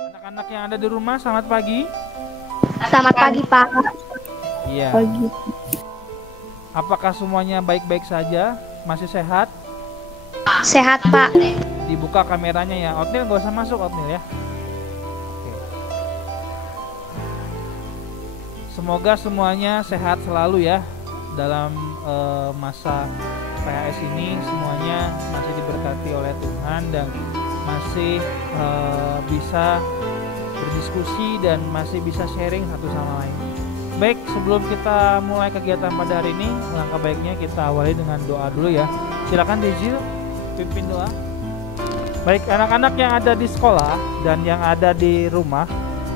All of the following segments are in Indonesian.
Anak-anak yang ada di rumah, selamat pagi. Selamat pagi, Pak. Iya. Pagi. Apakah semuanya baik-baik saja? Masih sehat? Sehat, Pak. Dibuka kameranya ya. Otnil nggak usah masuk, Otnil ya. Oke. Semoga semuanya sehat selalu ya dalam masa PHS ini. Semuanya masih diberkati oleh Tuhan dan masih bisa berdiskusi dan masih bisa sharing satu sama lain. Baik, sebelum kita mulai kegiatan pada hari ini, langkah baiknya kita awali dengan doa dulu ya. Silakan Dizil, pimpin doa. Baik, anak-anak yang ada di sekolah dan yang ada di rumah,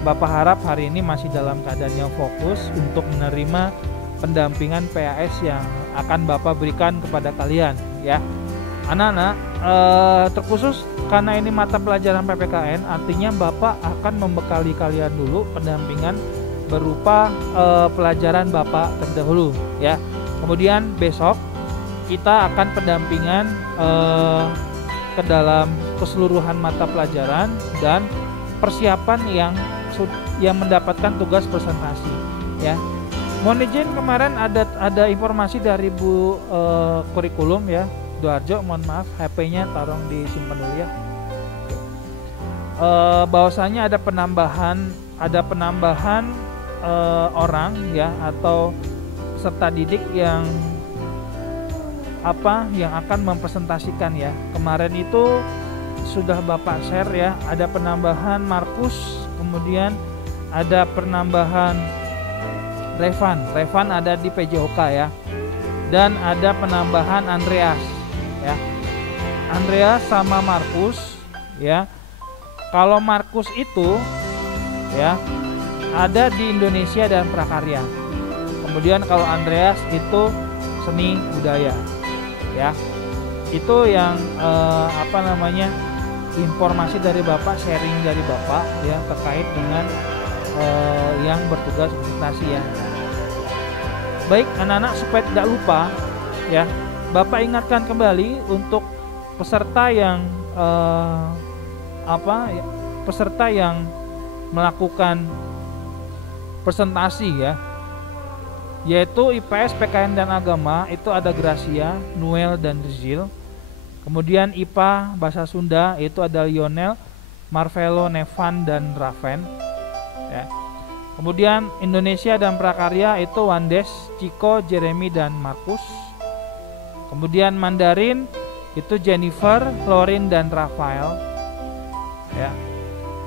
Bapak harap hari ini masih dalam keadaan yang fokus untuk menerima pendampingan PAS yang akan Bapak berikan kepada kalian ya. Anak-anak, terkhusus karena ini mata pelajaran PPKN, artinya Bapak akan membekali kalian dulu pendampingan berupa pelajaran Bapak terdahulu ya. Kemudian besok kita akan pendampingan ke dalam keseluruhan mata pelajaran dan persiapan yang mendapatkan tugas presentasi ya. Mohon izin, kemarin ada informasi dari Bu kurikulum ya, Doarjo, mohon maaf HP-nya taruh disimpan dulu ya. Bahwasanya ada penambahan orang ya atau peserta didik yang akan mempresentasikan ya. Kemarin itu sudah Bapak share ya, ada penambahan Markus, kemudian ada penambahan Revan ada di PJOK ya, dan ada penambahan Andreas ya. Andreas sama Markus ya. Kalau Markus itu ya ada di Indonesia dan Prakarya. Kemudian kalau Andreas itu seni budaya ya. Itu yang informasi dari Bapak, sharing dari Bapak ya terkait dengan yang bertugas presentasi ya. Baik anak-anak, supaya tidak lupa ya, Bapak ingatkan kembali untuk peserta yang peserta yang melakukan presentasi ya, yaitu IPS, PKN dan Agama itu ada Gracia, Noel dan Rizil. Kemudian IPA Bahasa Sunda itu ada Lionel, Marvelo, Nevan dan Raven ya. Kemudian Indonesia dan Prakarya itu Wandes, Ciko, Jeremy dan Markus. Kemudian Mandarin itu Jennifer, Florin dan Rafael ya.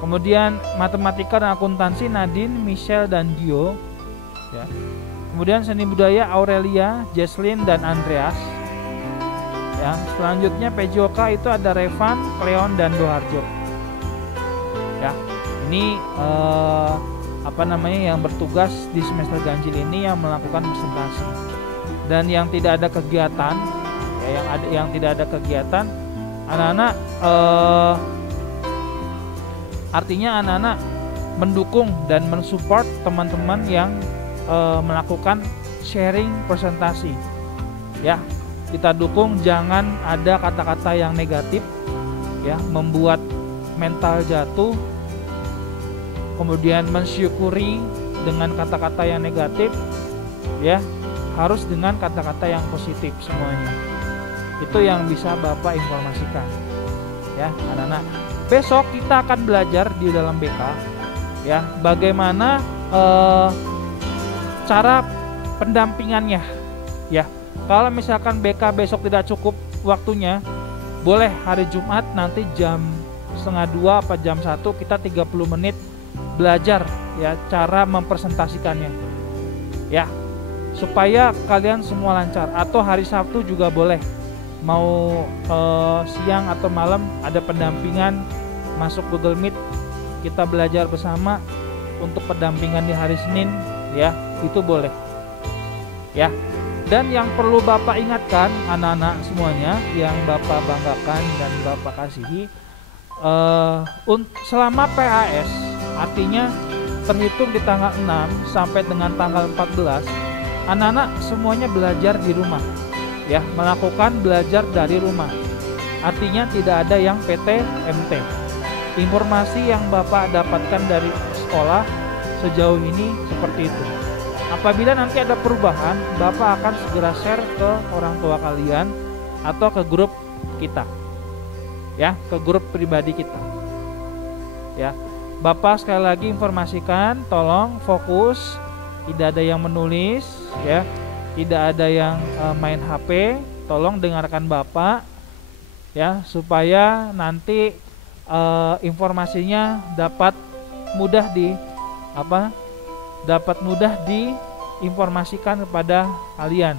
Kemudian Matematika dan Akuntansi Nadine, Michelle dan Gio ya. Kemudian Seni Budaya Aurelia, Jesslyn dan Andreas ya. Selanjutnya PJOK itu ada Revan, Cleon dan Doharjo ya. Ini yang bertugas di semester ganjil ini yang melakukan presentasi. Dan yang tidak ada kegiatan ya, yang tidak ada kegiatan, anak-anak artinya anak-anak mendukung dan mensupport teman-teman yang melakukan sharing presentasi ya. Kita dukung, jangan ada kata-kata yang negatif ya, membuat mental jatuh, kemudian mensyukuri dengan kata-kata yang negatif ya, harus dengan kata-kata yang positif semuanya. Itu yang bisa Bapak informasikan ya anak-anak. Besok kita akan belajar di dalam BK ya, bagaimana cara pendampingannya ya. Kalau misalkan BK besok tidak cukup waktunya, boleh hari Jumat nanti jam 1:30 apa jam 1 kita 30 menit belajar ya cara mempresentasikannya ya, supaya kalian semua lancar. Atau hari Sabtu juga boleh, mau siang atau malam ada pendampingan masuk Google Meet, kita belajar bersama untuk pendampingan di hari Senin ya, itu boleh ya. Dan yang perlu Bapak ingatkan anak-anak semuanya yang Bapak banggakan dan Bapak kasihi, selama PAS, artinya terhitung di tanggal 6 sampai dengan tanggal 14, anak-anak semuanya belajar di rumah ya, melakukan belajar dari rumah. Artinya tidak ada yang PTMT Informasi yang Bapak dapatkan dari sekolah sejauh ini seperti itu. Apabila nanti ada perubahan, Bapak akan segera share ke orang tua kalian atau ke grup kita. Ya, ke grup pribadi kita. Ya. Bapak sekali lagi informasikan, tolong fokus, tidak ada yang menulis, ya, tidak ada yang main HP. Tolong dengarkan Bapak, ya, supaya nanti informasinya dapat mudah diinformasikan kepada kalian,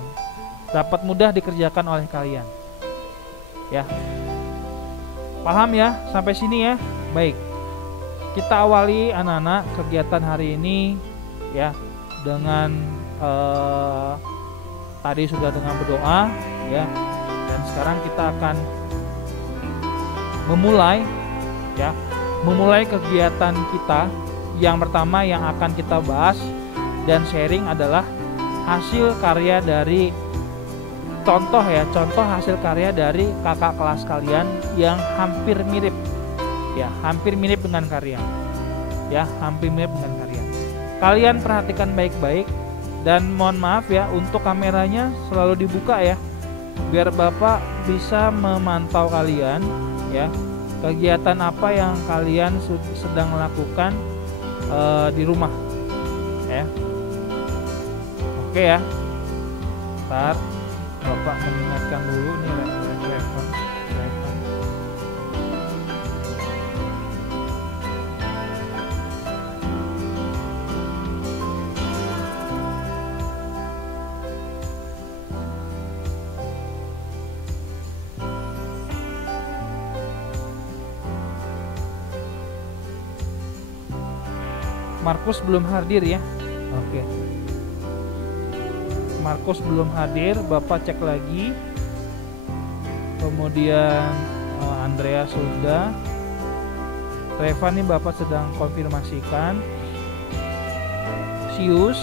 dapat mudah dikerjakan oleh kalian. Ya, paham ya sampai sini ya? Baik. Kita awali anak-anak kegiatan hari ini ya dengan tadi sudah dengan berdoa ya, dan sekarang kita akan memulai kegiatan kita. Yang pertama yang akan kita bahas dan sharing adalah hasil karya dari contoh hasil karya dari kakak kelas kalian yang hampir mirip dengan kalian. Kalian perhatikan baik-baik dan mohon maaf ya untuk kameranya selalu dibuka ya, biar Bapak bisa memantau kalian ya, kegiatan apa yang kalian sedang lakukan di rumah ya. Oke ya. Ntar Bapak mengingatkan dulu nih Revan. Markus belum hadir ya. Oke. Markus belum hadir, Bapak cek lagi. Kemudian Andrea sudah. Revan nih Bapak sedang konfirmasikan. Sius.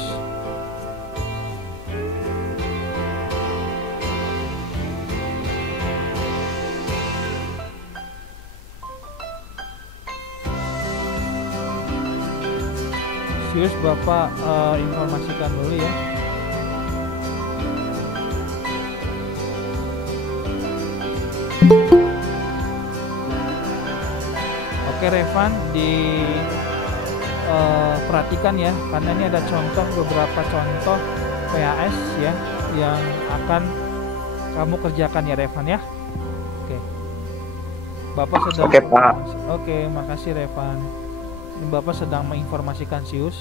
Bapak informasikan dulu ya. Oke Revan, perhatikan ya, karena ini ada beberapa contoh PAS ya yang akan kamu kerjakan ya Revan ya. Oke. Bapak sedang. Oke Pak. Oke, makasih Revan. Ini Bapak sedang menginformasikan Sius.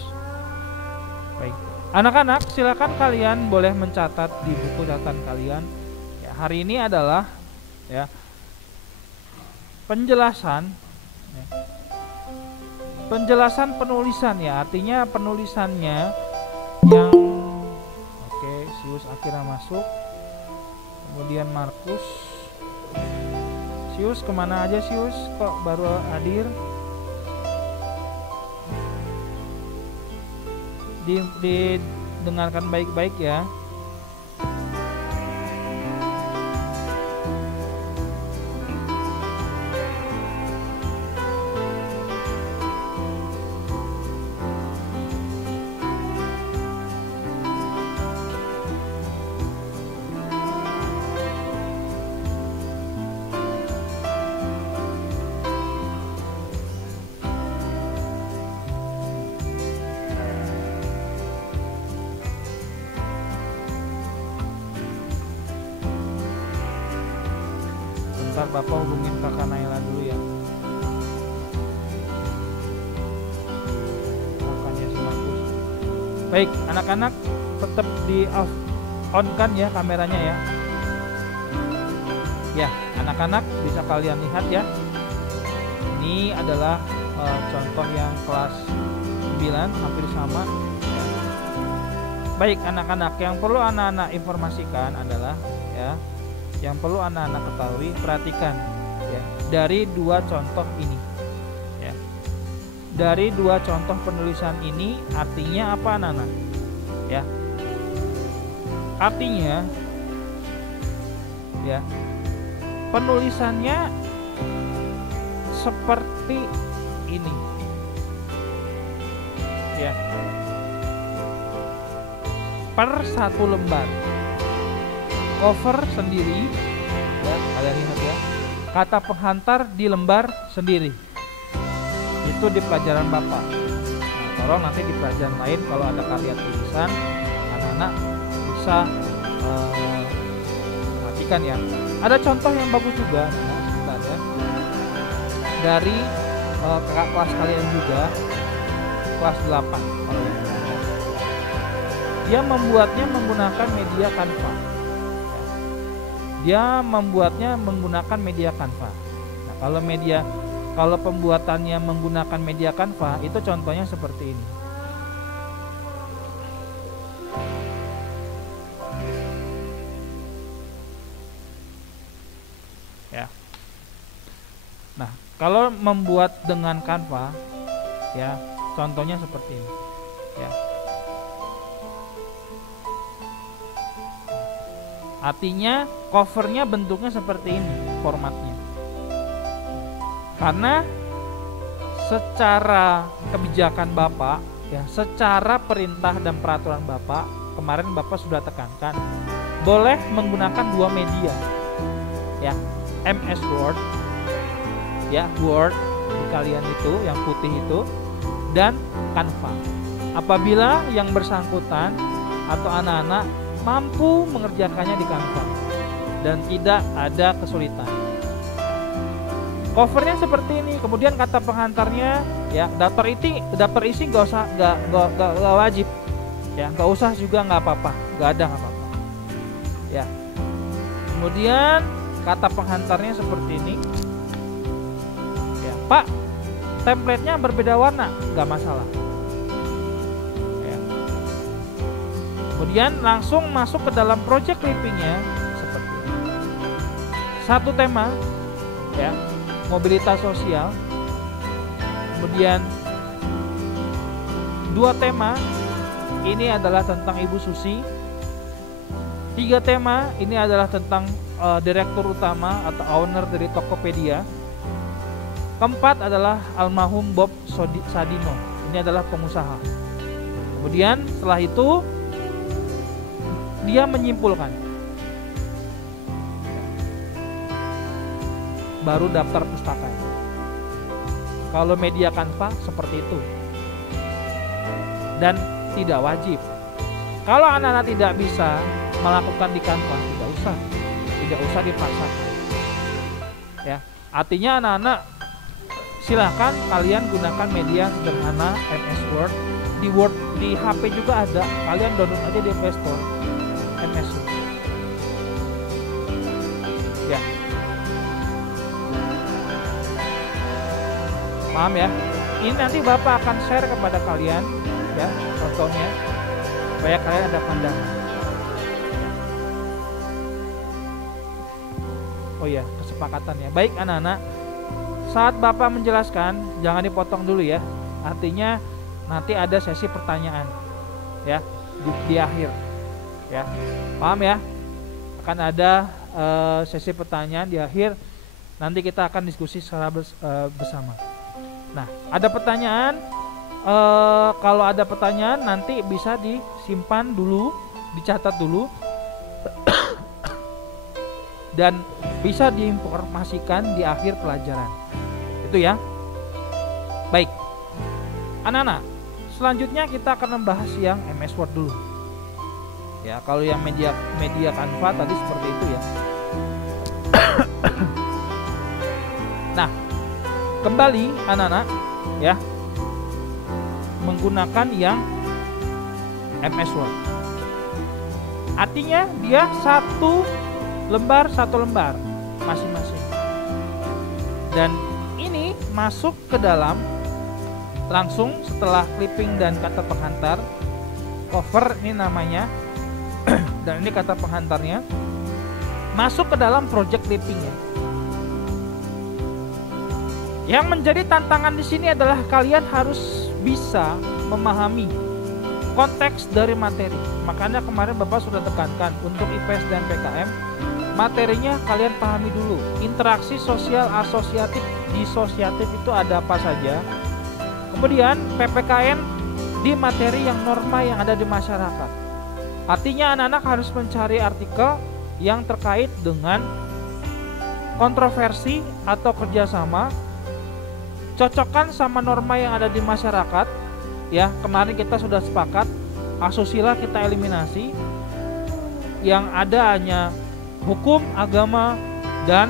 Baik, anak-anak silakan kalian boleh mencatat di buku catatan kalian. Ya, hari ini adalah ya penjelasan penulisan ya, artinya penulisannya yang oke. Sius akhirnya masuk. Kemudian Markus. Sius kemana aja Sius? Kok baru hadir? Didengarkan baik-baik ya. Ntar Bapak hubungin kakak Naila dulu ya, kakaknya si Markus. Baik, anak-anak tetap di on kan ya kameranya ya. Ya, anak-anak bisa kalian lihat ya. Ini adalah contoh yang kelas 9, hampir sama ya. Baik anak-anak, yang perlu anak-anak informasikan adalah ya, yang perlu anak-anak ketahui, perhatikan ya, dari dua contoh ini ya. Dari dua contoh penulisan ini artinya apa anak-anak ya? Artinya ya, penulisannya seperti ini. Ya. Per satu lembar. Cover sendiri, ya, kalian lihat ya. Kata penghantar di lembar sendiri. Itu di pelajaran Bapak. Nah, tolong nanti di pelajaran lain kalau ada karya tulisan, anak-anak bisa perhatikan ya. Ada contoh yang bagus juga, nah, sebentar ya. Dari kakak kelas kalian juga, kelas 8 kalau yang ada. Dia membuatnya menggunakan media Canva. Dia membuatnya menggunakan media Canva. Nah, kalau pembuatannya menggunakan media Canva, itu contohnya seperti ini. Ya. Nah, kalau membuat dengan Canva, ya, contohnya seperti ini. Ya. Artinya covernya bentuknya seperti ini formatnya. Karena secara kebijakan Bapak, ya, secara perintah dan peraturan Bapak, kemarin Bapak sudah tekankan boleh menggunakan dua media, ya, MS Word, ya, Word di kalian itu yang putih itu, dan Canva. Apabila yang bersangkutan atau anak-anak mampu mengerjakannya di Canva dan tidak ada kesulitan. Covernya seperti ini, kemudian kata penghantarnya, ya, daftar isi nggak wajib, ya, nggak usah juga nggak apa-apa, nggak apa-apa, ya. Kemudian kata penghantarnya seperti ini, ya, Pak, template-nya berbeda warna, nggak masalah. Kemudian langsung masuk ke dalam project clippingnya seperti ini. Satu tema, ya, mobilitas sosial. Kemudian dua tema, ini adalah tentang Ibu Susi. Tiga tema, ini adalah tentang direktur utama atau owner dari Tokopedia. Keempat adalah almarhum Bob Sadino. Ini adalah pengusaha. Kemudian setelah itu dia menyimpulkan, baru daftar pustaka. Kalau media Canva seperti itu, dan tidak wajib. Kalau anak-anak tidak bisa melakukan di Canva, tidak usah dipaksakan. Ya, artinya anak-anak silahkan kalian gunakan media sederhana MS Word. Di Word di HP juga ada, kalian download aja di Play Store. MS. Ya. Paham ya? Ini nanti Bapak akan share kepada kalian, ya, contohnya, supaya kalian ada pandangan. Oh ya, kesepakatan ya. Baik anak-anak, saat Bapak menjelaskan jangan dipotong dulu ya. Artinya nanti ada sesi pertanyaan, ya, di akhir. Ya, paham ya? Akan ada sesi pertanyaan di akhir. Nanti kita akan diskusi secara bersama. Nah, ada pertanyaan. Kalau ada pertanyaan nanti bisa disimpan dulu, dicatat dulu, dan bisa diinformasikan di akhir pelajaran. Itu ya. Baik, anak-anak. Selanjutnya kita akan membahas yang MS Word dulu. Ya, kalau yang media Canva tadi seperti itu ya. Nah, kembali anak-anak, ya, menggunakan yang MS Word. Artinya dia satu lembar masing-masing. Dan ini masuk ke dalam langsung setelah clipping dan kata penghantar. Cover ini namanya. Dan ini kata penghantarnya, masuk ke dalam project clippingnya. Yang menjadi tantangan di sini adalah kalian harus bisa memahami konteks dari materi. Makanya kemarin Bapak sudah tekankan untuk IPS dan PKM materinya kalian pahami dulu. Interaksi sosial asosiatif disosiatif itu ada apa saja. Kemudian PPKN di materi yang norma yang ada di masyarakat. Artinya anak-anak harus mencari artikel yang terkait dengan kontroversi atau kerjasama, cocokkan sama norma yang ada di masyarakat. Ya, kemarin kita sudah sepakat asusila kita eliminasi, yang ada hanya hukum, agama, dan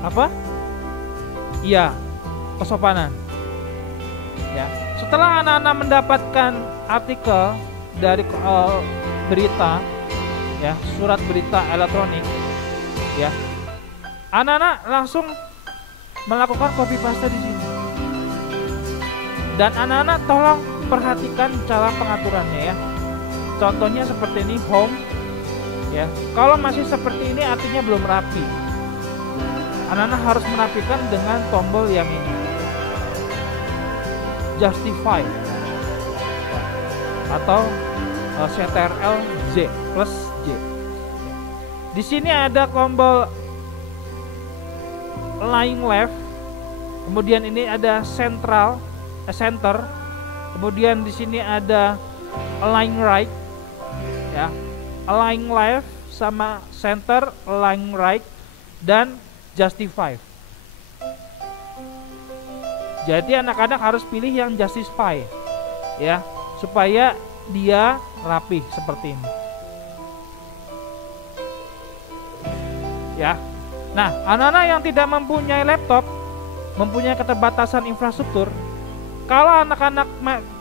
apa? Iya, kesopanan. Ya, setelah anak-anak mendapatkan artikel dari berita, ya, surat berita elektronik, ya, anak-anak langsung melakukan copy paste di sini. Dan anak-anak tolong perhatikan cara pengaturannya ya. Contohnya seperti ini, home, ya. Kalau masih seperti ini artinya belum rapi. Anak-anak harus merapikan dengan tombol yang ini, justify, atau Ctrl Z plus J. Di sini ada tombol align left, kemudian ini ada center, kemudian di sini ada align right, ya, align left sama center, align right, dan justify. Jadi anak-anak harus pilih yang justify, ya, supaya dia rapi seperti ini. Ya. Nah, anak-anak yang tidak mempunyai laptop, mempunyai keterbatasan infrastruktur, kalau anak-anak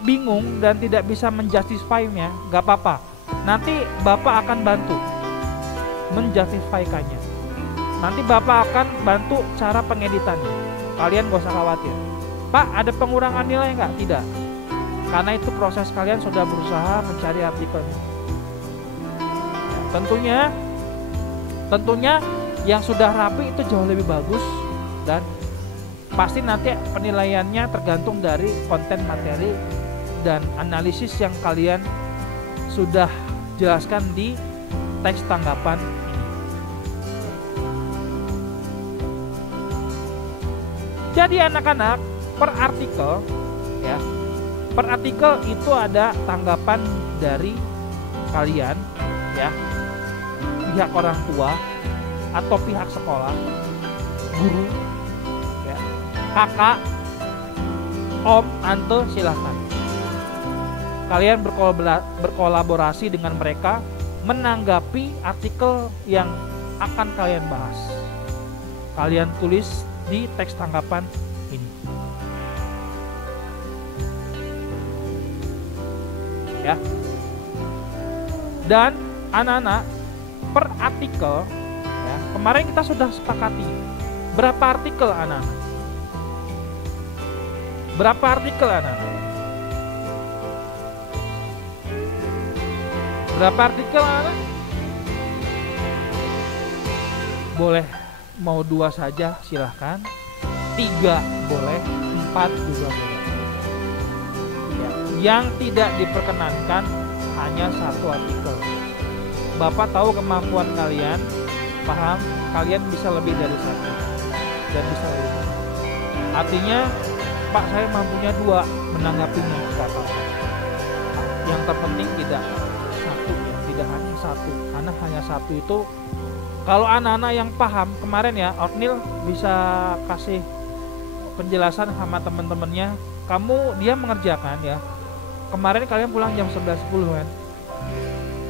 bingung dan tidak bisa menjustify-nya, gak apa-apa. Nanti Bapak akan bantu menjustify-kannya. Nanti Bapak akan bantu cara pengeditannya. Kalian gak usah khawatir. Pak, ada pengurangan nilai nggak? Tidak. Karena itu proses kalian sudah berusaha mencari artikelnya. Ya, tentunya yang sudah rapi itu jauh lebih bagus, dan pasti nanti penilaiannya tergantung dari konten materi dan analisis yang kalian sudah jelaskan di teks tanggapan ini. Jadi anak-anak, per artikel, ya, per artikel itu ada tanggapan dari kalian, ya, pihak orang tua atau pihak sekolah, guru, ya, kakak, om, ante, silahkan. Kalian berkolaborasi dengan mereka menanggapi artikel yang akan kalian bahas. Kalian tulis di teks tanggapan ini. Ya. Dan anak-anak, per artikel, ya, kemarin kita sudah sepakati berapa artikel anak-anak? Berapa artikel anak-anak? Berapa artikel anak? Boleh mau 2 saja silahkan, 3 boleh, 4 juga boleh. Ya, yang tidak diperkenankan hanya 1 artikel. Bapak tahu kemampuan kalian, paham, kalian bisa lebih dari 1 dan bisa lebih banyak. Artinya, Pak, saya mampunya 2 menanggapinya, nggak apa-apa. Yang terpenting tidak 1, ya, tidak hanya 1, karena hanya 1 itu, kalau anak-anak yang paham, kemarin ya, Ornil bisa kasih penjelasan sama teman-temannya, dia mengerjakan ya, kemarin kalian pulang jam 11.10 kan,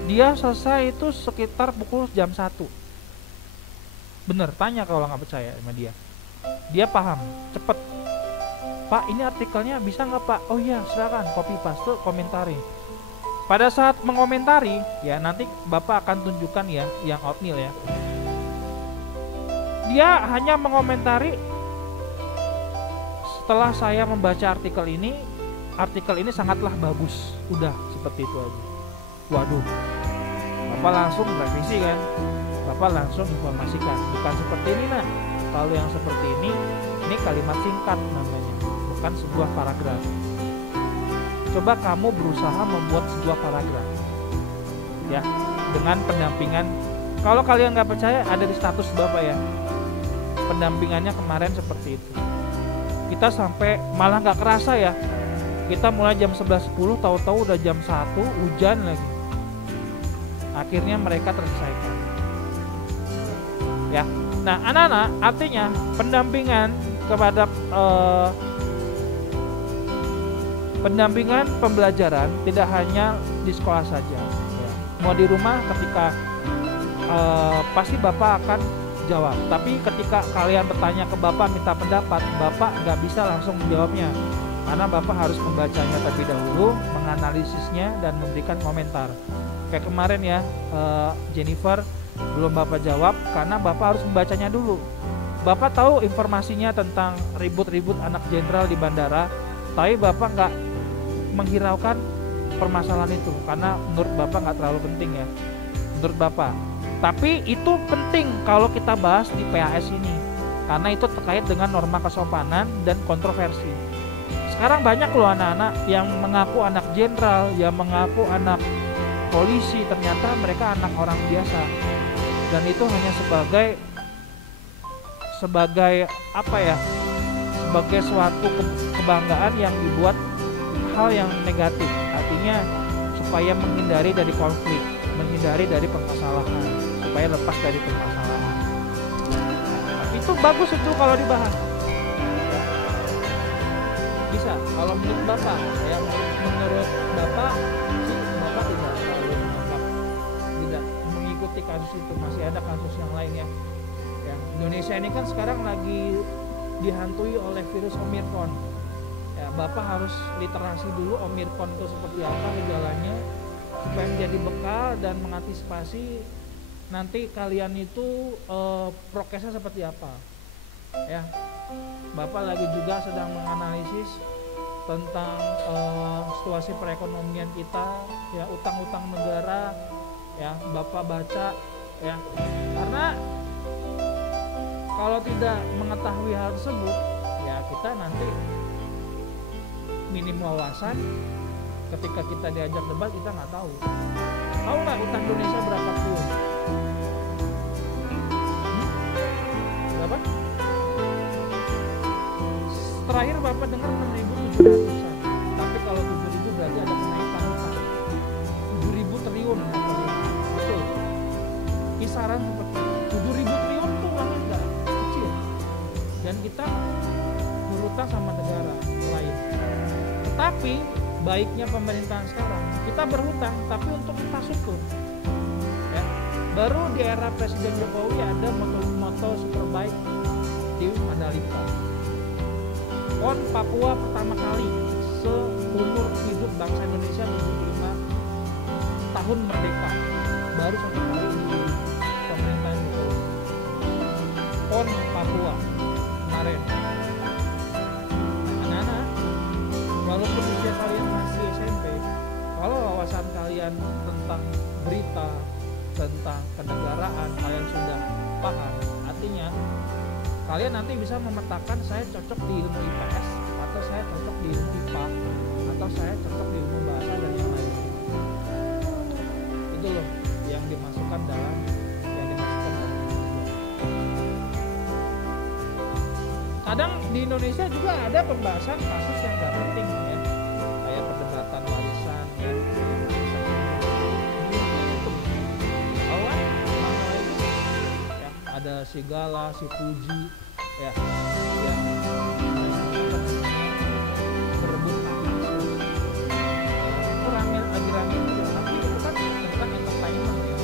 dia selesai itu sekitar pukul jam 1. Bener, tanya kalau nggak percaya sama dia paham, cepet. Pak, ini artikelnya bisa nggak Pak? Oh iya, silakan, copy paste, komentari. Pada saat mengomentari, ya nanti Bapak akan tunjukkan ya, yang Ornil ya, dia hanya mengomentari, setelah saya membaca artikel ini sangatlah bagus. Udah, seperti itu aja. Waduh, Bapak langsung revisi kan, Bapak langsung informasikan, bukan seperti ini nah, kalau yang seperti ini kalimat singkat namanya, bukan sebuah paragraf. Coba kamu berusaha membuat sebuah paragraf, ya, dengan pendampingan Kalau kalian nggak percaya, ada di status Bapak ya. Pendampingannya kemarin seperti itu. Kita sampai malah nggak kerasa ya. Kita mulai jam 11.10, tahu-tahu udah jam 1, hujan lagi. Akhirnya mereka terselesaikan. Ya. Nah, anak-anak, artinya pendampingan kepada pendampingan pembelajaran tidak hanya di sekolah saja. Ya. Mau di rumah ketika pasti Bapak akan jawab. Tapi ketika kalian bertanya ke Bapak minta pendapat, Bapak nggak bisa langsung menjawabnya. Karena Bapak harus membacanya terlebih dahulu, menganalisisnya dan memberikan komentar. Kayak kemarin ya, Jennifer belum Bapak jawab karena Bapak harus membacanya dulu. Bapak tahu informasinya tentang ribut-ribut anak jenderal di bandara, tapi Bapak nggak menghiraukan permasalahan itu karena menurut Bapak nggak terlalu penting ya, menurut Bapak. Tapi itu penting kalau kita bahas di PAS ini, karena itu terkait dengan norma kesopanan dan kontroversi. Sekarang banyak loh anak-anak yang mengaku anak jenderal, yang mengaku anak polisi, ternyata mereka anak orang biasa. Dan itu hanya sebagai apa ya? Sebagai suatu kebanggaan yang dibuat hal yang negatif. Artinya supaya menghindari dari konflik, menghindari dari permasalahan, supaya lepas dari permasalahan. Nah, itu bagus itu kalau dibahas. Bisa kalau menurut Bapak, yang menurut Bapak sih Bapak tidak terlalu menganggap, tidak mengikuti kasus itu, masih ada kasus yang lain ya. Indonesia ini kan sekarang lagi dihantui oleh virus Omicron. Ya, Bapak harus literasi dulu Omicron itu seperti apa gejalanya, supaya menjadi bekal dan mengantisipasi nanti kalian itu prokesnya seperti apa. Ya, Bapak lagi juga sedang menganalisis tentang situasi perekonomian kita, ya, utang-utang negara, ya, Bapak baca, ya, karena kalau tidak mengetahui hal tersebut, ya kita nanti minim wawasan. Ketika kita diajak debat kita nggak tahu. Tahu nggak utang Indonesia berapa triliun? Berapa? Terakhir Bapak dengar 6.700-an. Tapi kalau 7.000 berarti ada kenaikan utang. 7.000 triliun. Betul. Kisaran seperti 7.000 triliun itu uangnya enggak kecil. Dan kita berutang sama negara lain. Tetapi baiknya pemerintahan sekarang, kita berhutang tapi untuk infrastruktur. Ya. Baru di era Presiden Jokowi ada moto Superbike di Mandalika. PON Papua pertama kali seumur hidup bangsa Indonesia 75 tahun merdeka, baru satu kali di pemerintahan Jokowi. PON Papua kemarin. Anak-anak, walaupun usia kalian masih SMP, kalau wawasan kalian tentang berita, tentang kenegaraan kalian sudah paham, artinya kalian nanti bisa memetakan saya cocok di ilmu IPS, atau saya cocok di ilmu IPA, atau saya cocok di ilmu bahasa dan yang lain. Itu loh yang dimasukkan dalam kadang di Indonesia juga ada pembahasan kasus yang gak penting ya, kayak perdebatan warisan ya, ada si Gala, si Puji ya, yang berebut itu rame, lagi rame juga, tapi itu kan tentang entertainment ya.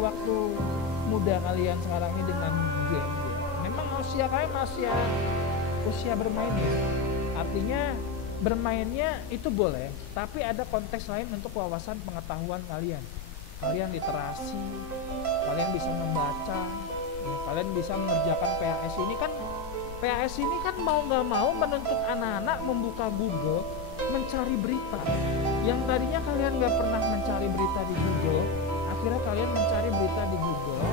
Waktu muda kalian sekarang ini dengan game ya. Memang usia kalian masih usia bermain ya. Artinya bermainnya itu boleh, tapi ada konteks lain untuk wawasan pengetahuan kalian. Kalian literasi, kalian bisa membaca, ya, kalian bisa mengerjakan PAS ini kan. PAS ini kan mau nggak mau menuntut anak-anak membuka Google mencari berita. Yang tadinya kalian nggak pernah mencari berita di Google, akhirnya kalian mencari berita di Google,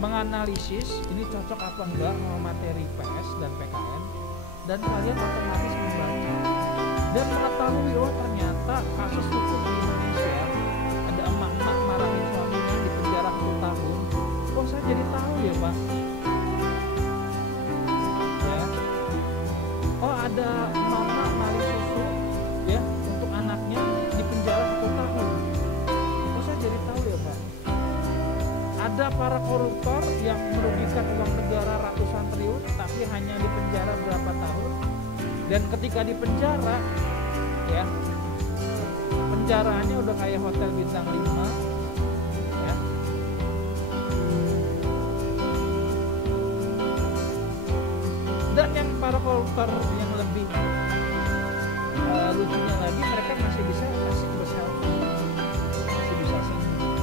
menganalisis ini cocok apa enggak sama materi PS dan PKN, dan kalian otomatis membaca dan mengetahui, oh ternyata kasus hukum di Indonesia ada emak-emak marahin suaminya di penjara 1 tahun. Oh saya jadi tahu ya Pak. Ya. Oh ada mama maling susu ya untuk anaknya di penjara 1 tahun. Oh saya jadi tahu ya Pak. Ada para koruptor yang merugikan uang negara ratusan triliun tapi hanya di penjara berapa tahun, dan ketika di penjara ya penjaraannya udah kayak hotel bintang 5 ya. Dan yang para koruptor yang lebih lucunya lagi, mereka masih bisa kasih berselfie, masih bisa senyum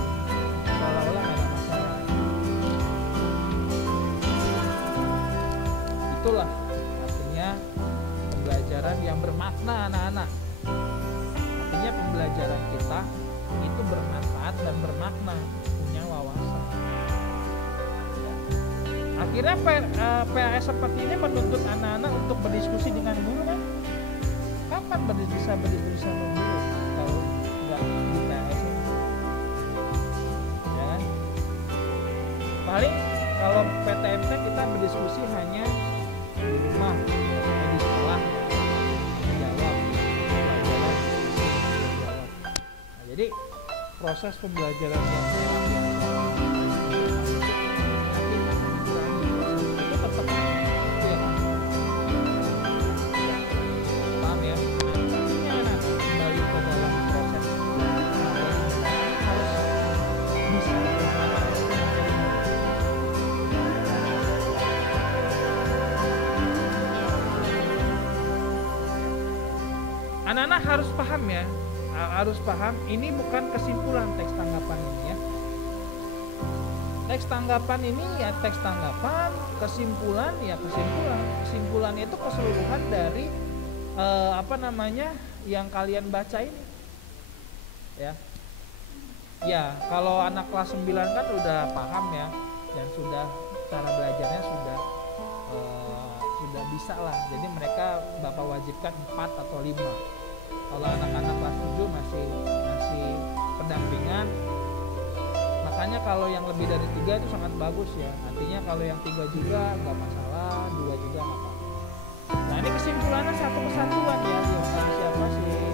seolah-olah nggak ada masalah. Itulah artinya pembelajaran yang bermakna anak-anak. Artinya pembelajaran kita itu bermanfaat dan bermakna, punya wawasan. Akhirnya PAS seperti ini menuntut anak-anak untuk berdiskusi dengan guru kan? Kapan bisa berdiskusi sama guru kalau nggak di PAS ini? Ya kan? Paling kalau PTMT kita berdiskusi hanya di rumah, di sekolah, menjawab pelajaran, menjawab. Nah, jadi proses pembelajaran yang anak-anak harus paham ya, harus paham ini bukan kesimpulan teks tanggapan ini ya. Teks tanggapan ini ya teks tanggapan, kesimpulan ya kesimpulan. Kesimpulan itu keseluruhan dari yang kalian baca ini. Ya. Ya, kalau anak kelas 9 kan udah paham ya, dan sudah cara belajarnya sudah bisa lah. Jadi mereka Bapak wajibkan 4 atau 5. Kalau anak-anak kelas 7 masih pendampingan. Makanya kalau yang lebih dari 3 itu sangat bagus ya. Artinya kalau yang 3 juga nggak masalah, 2 juga nggak apa-apa. Nah ini kesimpulannya satu kesatuan ya, siapa sih?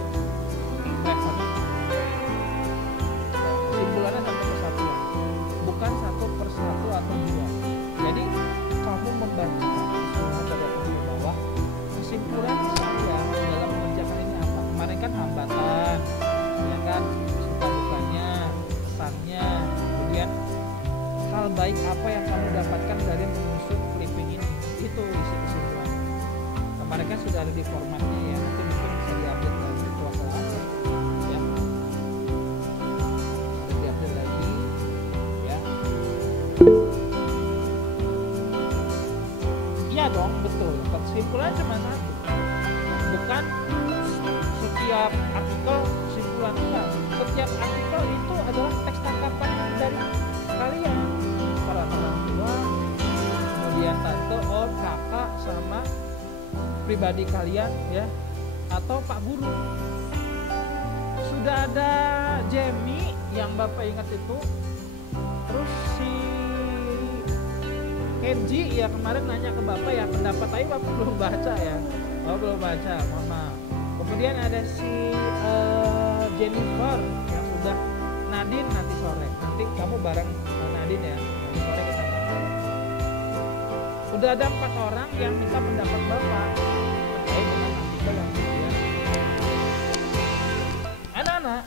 Kesimpulannya satu kesatuan, bukan 1/1 atau 2. Jadi kamu membaca bahwa kesimpulan saya dalam mengerjakan ini apa? Kemarin kan hambatan, ya kan, suka dukanya, pesannya, kemudian hal baik apa yang kamu dapatkan dari mengusut clipping ini, itu isi kesimpulan. Kemarin kan sudah ada di formatnya ya, nanti mungkin bisa diupdate dari ketua kelas ya, diupdate lagi ya. Iya dong, betul. Kesimpulan cuma satu, bukan setiap artikel kesimpulan, enggak. Setiap artikel itu adalah teks tanggapan dari kalian, para orang tua, kemudian tante, om, kakak, sama pribadi kalian ya, atau Pak Guru. Sudah ada Jamie yang Bapak ingat itu, terus si Kenji ya kemarin nanya ke Bapak ya pendapat, tapi Bapak belum baca ya. Oh belum baca, mohon maaf. Kemudian ada si Jennifer yang sudah, Nadine nanti sore, nanti kamu bareng Nadine ya, nanti sore kita bahas. Sudah ada 4 orang yang minta pendapat Bapak terkait dengan artikel yang kemudian. Anak-anak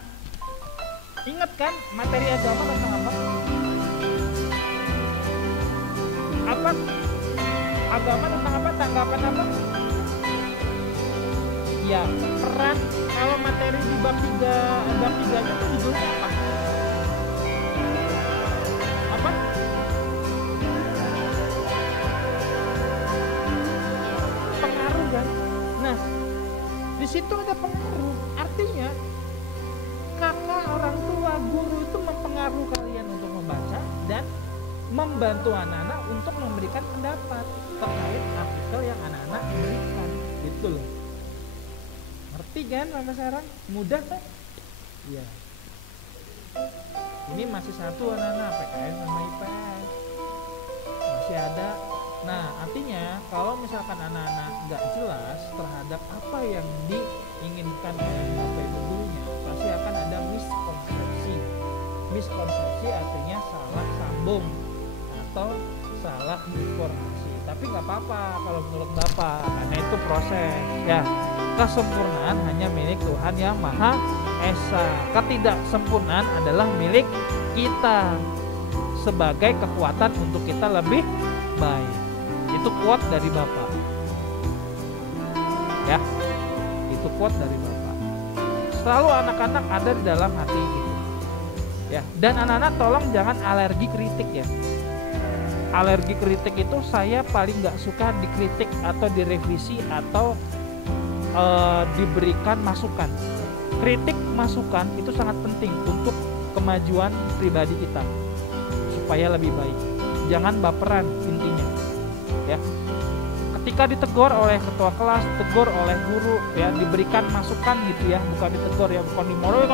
ingat kan materi agama tentang apa? Apa agama tentang apa? Tanggapan apa? Ya, peran. Kalau materi di bab 3-nya tuh judulnya apa? Apa? Pengaruh kan? Nah, di situ ada pengaruh. Artinya kakak, orang tua, guru itu mempengaruhi kalian untuk membaca dan membantu anak-anak untuk memberikan pendapat terkait artikel yang anak-anak berikan. Gitu loh. Ngerti kan sampai sekarang? Mudah kan? Iya. Ini masih satu anak-anak PKN sama IPS. Masih ada. Nah, artinya kalau misalkan anak-anak nggak jelas terhadap apa yang diinginkan oleh bapak ibu gurunya, pasti akan ada miskonsepsi. Miskonsepsi artinya salah sambung atau salah informasi. Tapi nggak apa-apa kalau menurut bapak, karena itu proses. Ya, kesempurnaan hanya milik Tuhan yang Maha Esa. Ketidaksempurnaan adalah milik kita sebagai kekuatan untuk kita lebih baik. Itu quote dari Bapak. Ya. Itu quote dari Bapak. Selalu anak-anak ada di dalam hati itu. Ya, dan anak-anak tolong jangan alergi kritik ya. Alergi kritik itu saya paling nggak suka dikritik atau direvisi atau diberikan masukan. Kritik masukan itu sangat penting untuk kemajuan pribadi kita supaya lebih baik. Jangan baperan intinya. Ya. Ketika ditegur oleh ketua kelas, ditegur oleh guru, ya diberikan masukan gitu ya, bukan ditegur ya, bukan dimarahi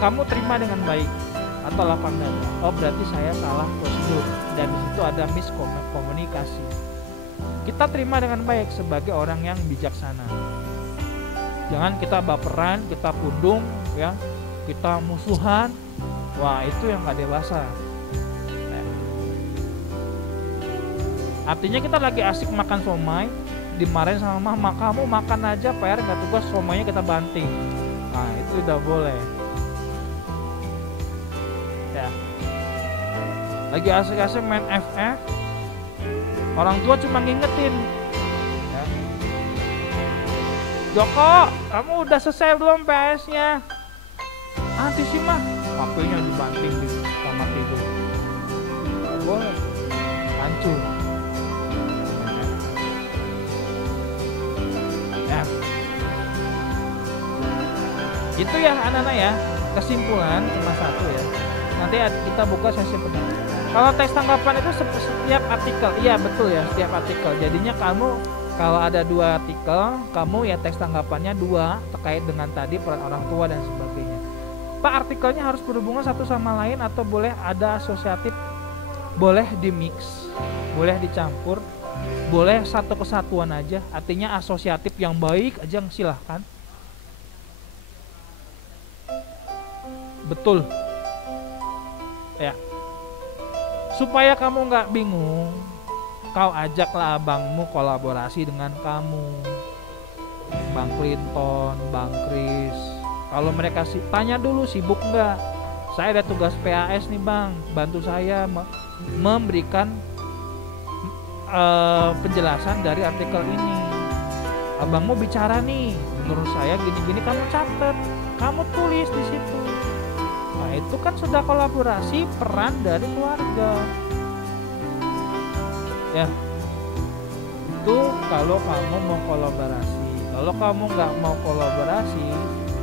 kamu terima dengan baik atau lapang dada. Oh berarti saya salah prosedur dan di situ ada miskomunikasi. Kita terima dengan baik sebagai orang yang bijaksana. Jangan kita baperan, kita pundung, ya, kita musuhan. Wah itu yang gak dewasa. Artinya kita lagi asik makan somai, dimarahin sama mama, kamu makan aja PR gak tugas, somainya kita banting. Nah itu udah boleh. Ya. Lagi asik-asik main FF, orang tua cuma ngingetin, ya. Joko, kamu udah selesai belum PS-nya? Nanti sih mah, HP-nya dibanting di kamar tidur. Gak boleh, hancur. Ya. Itu ya anak-anak ya, kesimpulan cuma satu ya. Nanti kita buka sesi pendapat. Kalau teks tanggapan itu setiap artikel, iya betul ya, setiap artikel. Jadinya kamu kalau ada 2 artikel, kamu ya teks tanggapannya 2 terkait dengan tadi peran orang tua dan sebagainya. Pak, artikelnya harus berhubungan satu sama lain atau boleh ada asosiatif? Boleh dimix, boleh dicampur, boleh satu kesatuan aja. Artinya asosiatif yang baik aja silahkan. Betul. Ya. Supaya kamu nggak bingung, kau ajaklah abangmu kolaborasi dengan kamu, Bang Clinton, Bang Chris. Kalau mereka tanya dulu sibuk nggak? Saya ada tugas PAS nih bang, bantu saya memberikan penjelasan dari artikel ini. Abangmu bicara nih, menurut saya gini-gini, kamu catat, kamu tulis di situ. Nah itu kan sudah kolaborasi peran dari keluarga. Ya, itu kalau kamu mau kolaborasi. Kalau kamu nggak mau kolaborasi,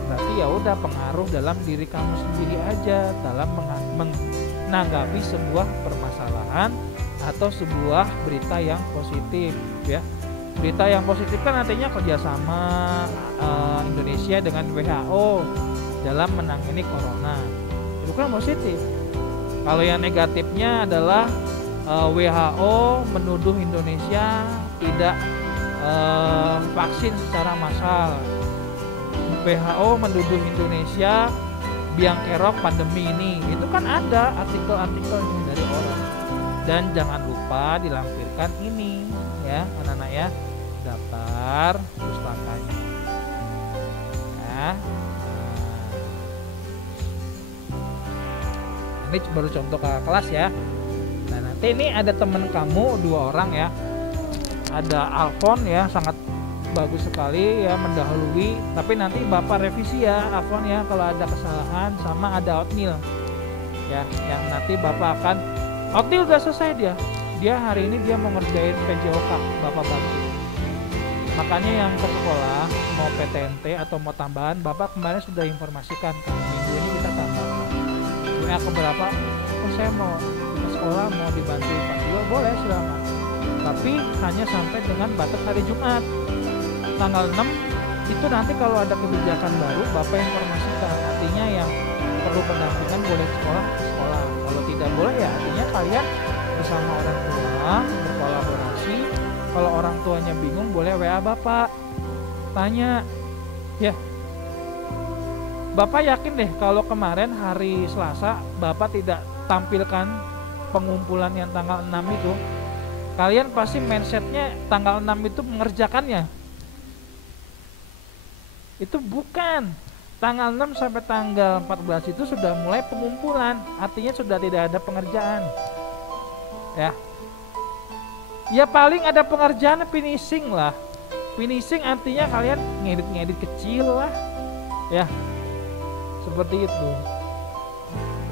berarti ya udah pengaruh dalam diri kamu sendiri aja dalam menanggapi sebuah permasalahan atau sebuah berita yang positif, ya. Berita yang positif kan artinya kerjasama Indonesia dengan WHO dalam menangani corona. Itu kan positif. Kalau yang negatifnya adalah WHO menuduh Indonesia tidak vaksin secara massal. WHO menuduh Indonesia biang kerok pandemi ini. Itu kan ada artikel-artikelnya dari orang. Dan jangan lupa dilampirkan ini ya anak-anak ya, daftar pustakanya ya. Ini baru contoh kakak kelas ya. Nah nanti ini ada teman kamu 2 orang ya, ada Alfon ya, sangat bagus sekali ya, mendahului. Tapi nanti bapak revisi ya Alfon ya kalau ada kesalahan. Sama ada Otnil ya, yang nanti bapak akan, Otnil udah selesai dia hari ini dia mau ngerjain PJOK, bapak bantu Makanya yang ke sekolah mau PTNT atau mau tambahan, Bapak kemarin sudah informasikan kan, minggu ini kita tambahkan. WA ke berapa? Oh saya mau ke sekolah mau dibantu Pak Dua, boleh silakan. Tapi hanya sampai dengan batas hari Jumat. Tanggal 6 itu nanti kalau ada kebijakan baru Bapak informasikan. Artinya yang perlu pendampingan boleh sekolah ke sekolah. Kalau tidak boleh ya artinya kalian bersama orang tua berkolaborasi. Kalau orang tuanya bingung boleh WA Bapak, tanya ya. Bapak yakin deh kalau kemarin hari Selasa Bapak tidak tampilkan pengumpulan yang tanggal 6 itu, kalian pasti mindsetnya tanggal 6 itu mengerjakannya. Itu bukan. Tanggal 6 sampai tanggal 14 itu sudah mulai pengumpulan, artinya sudah tidak ada pengerjaan. Ya paling ada pengerjaan finishing lah. Finishing artinya kalian ngedit-ngedit kecil lah. Ya. Seperti itu.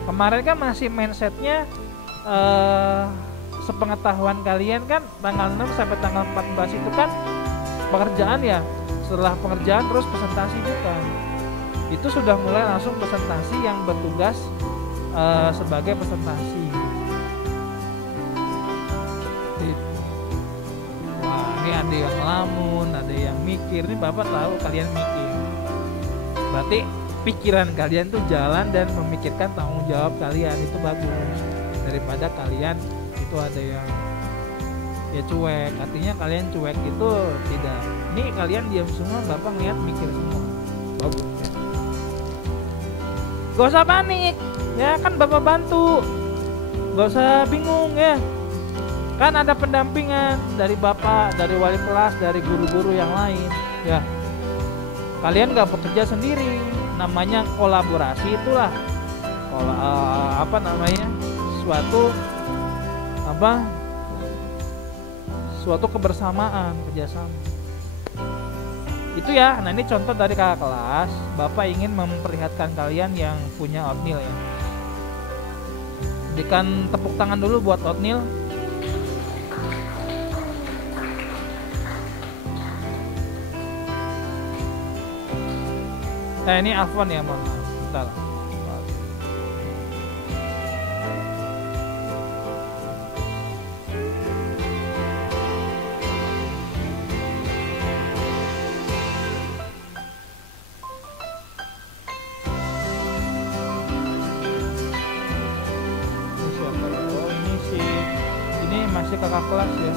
Kemarin kan masih mindsetnya sepengetahuan kalian kan tanggal 6 sampai tanggal 14 itu kan pekerjaan ya. Setelah pengerjaan terus presentasi bukan. Itu sudah mulai langsung presentasi yang bertugas sebagai presentasi. Wah, ini ada yang ngelamun, ada yang mikir. Ini Bapak tahu kalian mikir. Berarti pikiran kalian tuh jalan dan memikirkan tanggung jawab kalian, itu bagus. Daripada kalian itu ada yang ya cuek, artinya kalian cuek itu tidak. Ini kalian diam semua, Bapak ngeliat mikir semua. Bagus ya. Gak usah panik, ya kan Bapak bantu. Gak usah bingung ya. Kan ada pendampingan dari Bapak, dari wali kelas, dari guru-guru yang lain. Ya, kalian gak bekerja sendiri. Namanya kolaborasi itulah. Suatu kebersamaan, kerjasama. Itu ya. Nah ini contoh dari kakak kelas. Bapak ingin memperlihatkan kalian yang punya Oatmeal ya. Berikan tepuk tangan dulu buat Oatmeal. Nah ini Afwan ya, mohon maaf. Bentar. Ini siapa ya? Oh ini masih kakak kelas ya.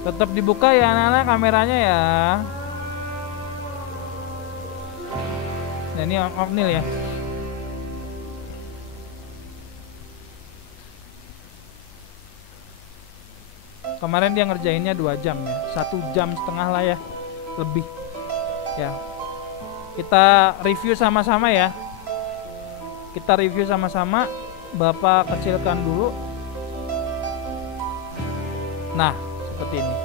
Tetap dibuka ya anak-anak kameranya ya. Nah ini Oatmeal ya. Kemarin dia ngerjainnya 2 jam ya, 1,5 jam lah ya, lebih ya. Kita review sama-sama ya. Kita review sama-sama. Bapak kecilkan dulu. Nah seperti ini.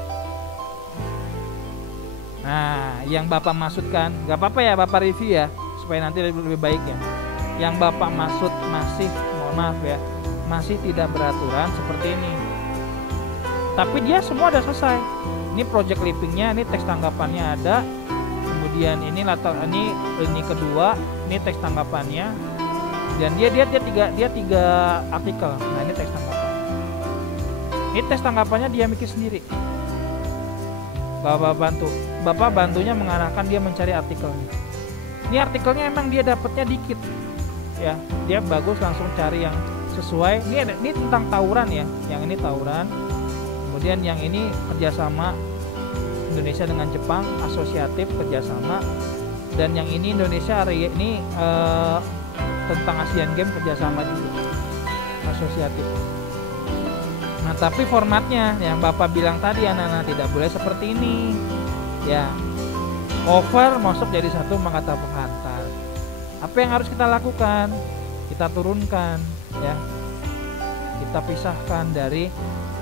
Nah yang Bapak maksudkan, gak apa-apa ya Bapak review ya, supaya nanti lebih baik ya. Yang Bapak maksud masih, mohon maaf ya, masih tidak beraturan seperti ini. Tapi dia semua udah selesai. Ini project clippingnya, ini teks tanggapannya ada. Kemudian ini ini kedua, ini teks tanggapannya. Dan dia tiga artikel. Nah ini teks tanggapan. Ini teks tanggapannya dia mikir sendiri. Bapak bantunya mengarahkan dia mencari artikelnya. Ini artikelnya emang dia dapatnya dikit. Ya, dia bagus langsung cari yang sesuai. Ini tentang tawuran ya. Yang ini tawuran. Kemudian yang ini kerjasama Indonesia dengan Jepang, asosiatif kerjasama. Dan yang ini Indonesia ini tentang Asian Games kerjasama juga, asosiatif. Nah tapi formatnya yang Bapak bilang tadi anak-anak tidak boleh seperti ini ya. Cover masuk jadi satu mengata penghantar. Apa yang harus kita lakukan? Kita turunkan ya. Kita pisahkan dari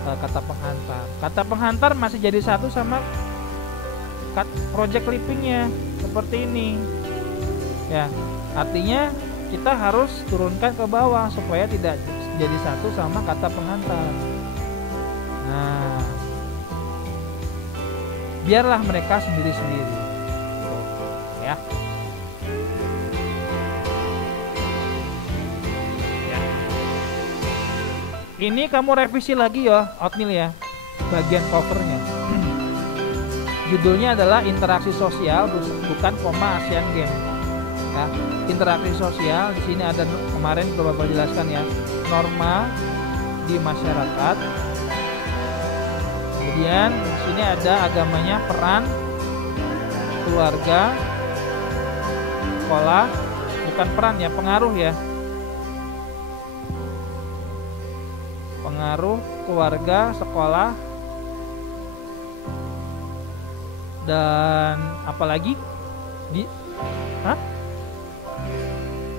kata penghantar. Kata penghantar masih jadi satu sama project clippingnya seperti ini. Ya, artinya kita harus turunkan ke bawah supaya tidak jadi satu sama kata penghantar. Nah, biarlah mereka sendiri-sendiri. Ya. Ini kamu revisi lagi ya, Oatmeal ya, bagian covernya. Judulnya adalah interaksi sosial, bukan koma Asian Games. Ya, interaksi sosial. Di sini ada kemarin Bapak jelaskan ya, norma di masyarakat. Kemudian di sini ada agamanya, peran keluarga, sekolah, bukan peran ya, pengaruh ya. Pengaruh keluarga, sekolah, dan apalagi di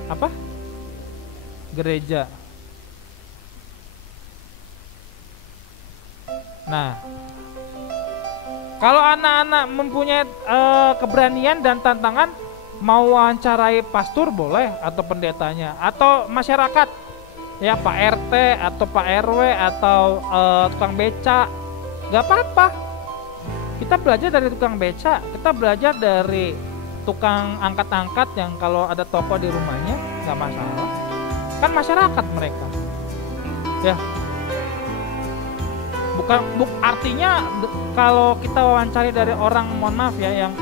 apa? Gereja. Nah, kalau anak-anak mempunyai keberanian dan tantangan, mau wawancarai pastor boleh, atau pendetanya, atau masyarakat, ya Pak RT atau Pak RW atau tukang beca, nggak apa-apa. Kita belajar dari tukang beca, kita belajar dari tukang angkat-angkat yang kalau ada toko di rumahnya nggak masalah, kan masyarakat mereka, ya. Bukan artinya kalau kita wawancari dari orang, mohon maaf ya, yang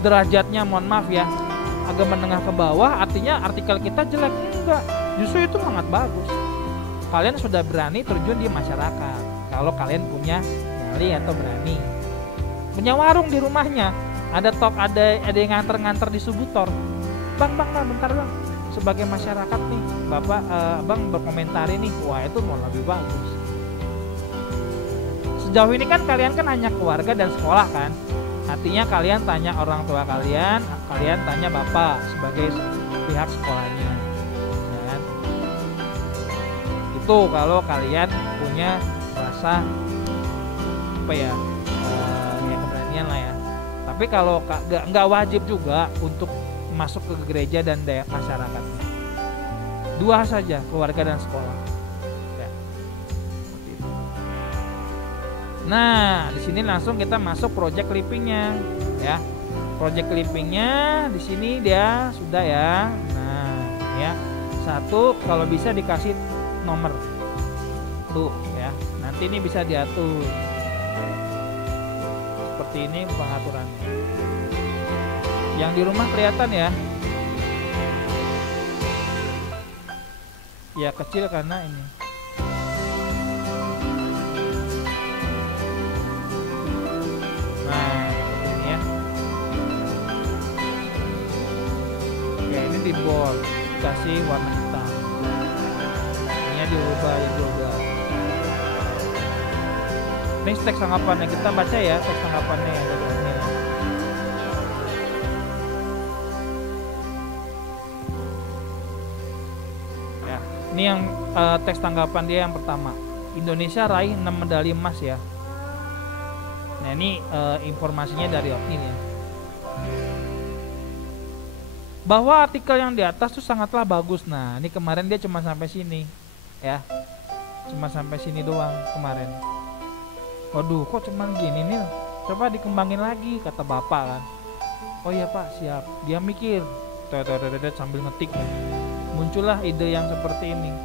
derajatnya mohon maaf ya agak menengah ke bawah, artinya artikel kita jelek. Enggak, justru itu sangat bagus. Kalian sudah berani terjun di masyarakat. Kalau kalian punya nyali atau berani, punya warung di rumahnya, ada yang nganter di subutor, bang bentar bang, sebagai masyarakat nih bapak, bang berkomentari nih, wah itu mau lebih bagus. Sejauh ini kan kalian kan hanya keluarga dan sekolah kan, artinya kalian tanya orang tua kalian tanya bapak sebagai pihak sekolahnya, ya kan? Itu kalau kalian punya rasa apa ya, ya keberanian lah ya. Tapi kalau nggak wajib juga untuk masuk ke gereja dan daerah masyarakat. Dua saja, keluarga dan sekolah. Ya. Nah, di sini langsung kita masuk project clippingnya, ya. Project clippingnya di sini dia sudah ya. Nah, ya satu kalau bisa dikasih nomor tuh, ya. Nanti ini bisa diatur seperti ini pengaturannya. Yang di rumah kelihatan ya. Ya kecil karena ini. Nah, ini ya. Oke, ini di bold, kasih warna hitam. Ini diubah ya juga. Ini teks tanggapannya, kita baca ya teks tanggapannya ya dari ini. Ya, ini yang teks tanggapan dia yang pertama. Indonesia raih 6 medali emas ya. Nah ini informasinya dari Oatmeal ya. Bahwa artikel yang di atas tuh sangatlah bagus. Nah ini kemarin dia cuma sampai sini ya, cuma sampai sini doang kemarin. Waduh kok cuman gini nih, coba dikembangin lagi kata bapak kan. Oh iya pak siap. Dia mikir sambil ngetik kan. Muncullah ide yang seperti ini.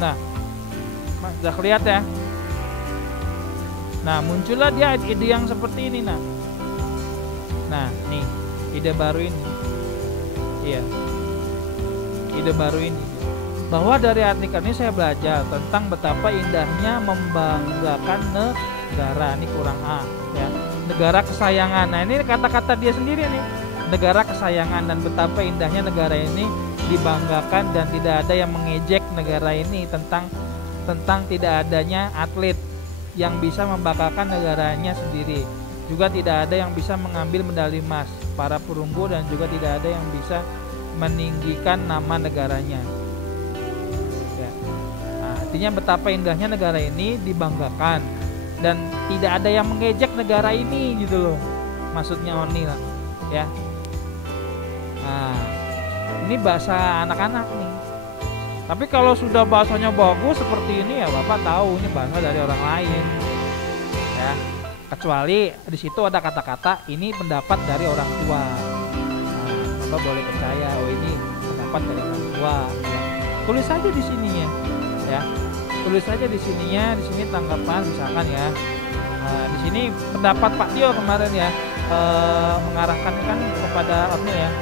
Nah, udah kelihatan ya. Nah, muncullah dia ide yang seperti ini. Nah, nih ide baru ini. Iya, ide baru ini. Bahwa dari artikel ini saya belajar tentang betapa indahnya membanggakan negara. Ini kurang A, ya. Negara kesayangan. Nah, ini kata-kata dia sendiri nih. Negara kesayangan, dan betapa indahnya negara ini dibanggakan dan tidak ada yang mengejek negara ini tentang tidak adanya atlet yang bisa membanggakan negaranya sendiri. Juga tidak ada yang bisa mengambil medali emas, para perunggu, dan juga tidak ada yang bisa meninggikan nama negaranya. Ya. Nah, artinya betapa indahnya negara ini dibanggakan dan tidak ada yang mengejek negara ini gitu loh. Maksudnya O'Neil, ya. Nah, ini bahasa anak-anak nih. Tapi kalau sudah bahasanya bagus seperti ini ya Bapak tahu ini bahasa dari orang lain. Ya. Kecuali di situ ada kata-kata ini pendapat dari orang tua. Nah, Bapak boleh percaya ini pendapat dari orang tua. Ya. Tulis saja di sininya. Ya. Tulis saja di sininya, di sini tanggapan misalkan ya. Di sini pendapat Pak Tio kemarin ya, mengarahkan kan kepada O'Neil ya.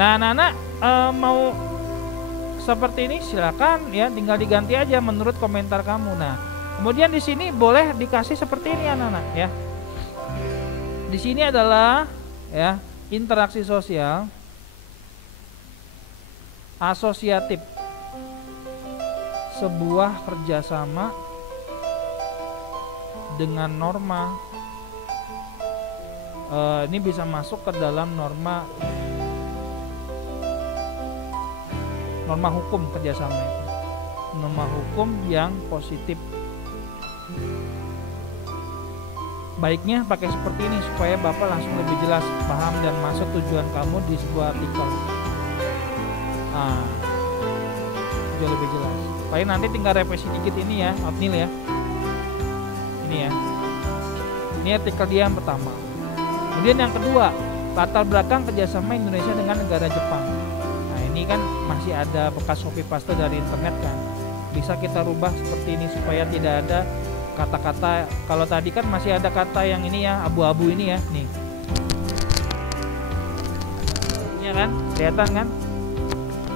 Nah, anak-anak mau seperti ini silakan ya, tinggal diganti aja menurut komentar kamu. Nah, kemudian di sini boleh dikasih seperti ini anak-anak ya. Di sini adalah ya interaksi sosial asosiatif, sebuah kerjasama dengan norma. Ini bisa masuk ke dalam norma hukum kerjasama itu, norma hukum yang positif. Baiknya pakai seperti ini supaya Bapak langsung lebih jelas paham dan masuk tujuan kamu di sebuah artikel. Sudah lebih jelas. Paling nanti tinggal revisi dikit ini ya, O'Neil ya. Ini ya. Ini artikel dia yang pertama. Kemudian yang kedua, latar belakang kerjasama Indonesia dengan negara Jepang. Ini kan masih ada bekas copy paste dari internet kan, bisa kita rubah seperti ini supaya tidak ada kata-kata. Kalau tadi kan masih ada kata yang ini ya, abu-abu ini ya, nih ini kan kelihatan kan.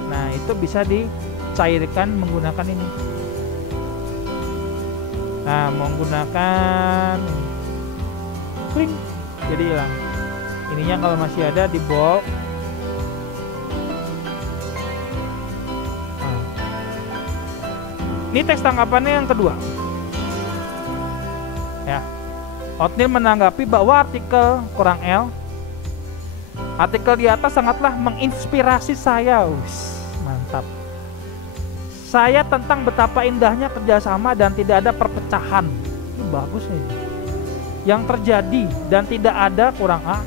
Nah, itu bisa dicairkan menggunakan ini. Nah, menggunakan kling, jadi hilang ininya. Kalau masih ada di bold. Ini teks tanggapannya yang kedua. Ya. O'Neil menanggapi bahwa artikel kurang L, artikel di atas sangatlah menginspirasi saya. Mantap. Saya tentang betapa indahnya kerjasama dan tidak ada perpecahan. Ini bagus ini. Yang terjadi dan tidak ada kurang A,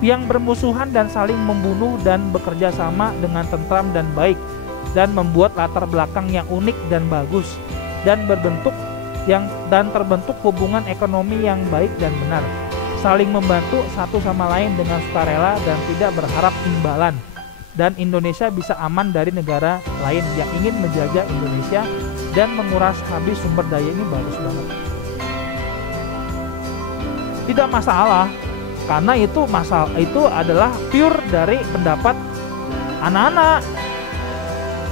yang bermusuhan dan saling membunuh dan bekerja sama dengan tentram dan baik, dan membuat latar belakang yang unik dan bagus, dan terbentuk hubungan ekonomi yang baik dan benar, saling membantu satu sama lain dengan sukarela dan tidak berharap imbalan, dan Indonesia bisa aman dari negara lain yang ingin menjaga Indonesia dan menguras habis sumber daya. Ini bagus banget. Tidak masalah, karena itu adalah pure dari pendapat anak-anak.